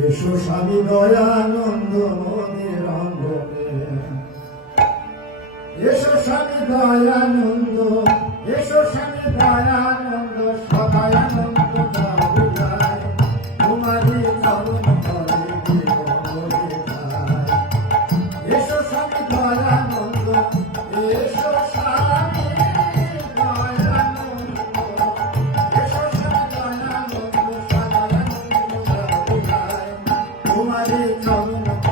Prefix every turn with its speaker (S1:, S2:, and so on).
S1: এসো স্বামী দয়ানন্দ মনের অঙ্গনে। এসো স্বামী দয়ানন্দ এসো Come no.